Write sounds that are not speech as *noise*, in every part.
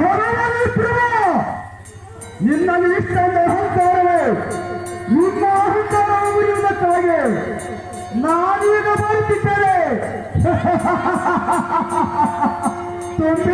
ಯಾರು ನಿನ್ನಲ್ಲಿ ಇಷ್ಟೊಂದು ಅಹಂಕಾರವೇ ನಿಮ್ಮ ಅಹಂಕಾರ ಉಳಿಯುವುದಕ್ಕಾಗಿ ನಾನೀಗ ಬರುತ್ತಿದ್ದೇನೆ ತುಂಬಿ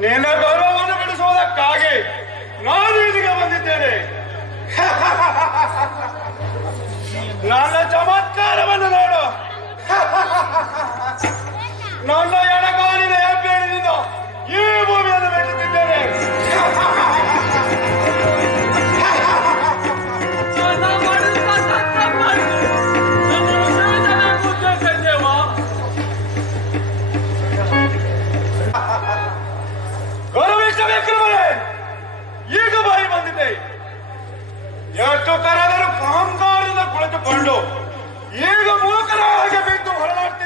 ನಿನ್ನ ಗೌರವವನ್ನು ಬಿಡಿಸುವುದಕ್ಕಾಗಿ ನಾನು ಇದೀಗ ಬಂದಿದ್ದೇನೆ. *laughs* ನನ್ನ ಚಮತ್ಕಾರವನ್ನು ನೋಡು. ಎಷ್ಟೋ ಕರಾದರೂ ಕಾಮಗಾರದ ಕುಳಿತುಕೊಂಡು ಈಗ ಮೂಕರಾಗಬೇಕು ಹೊರನಾಟ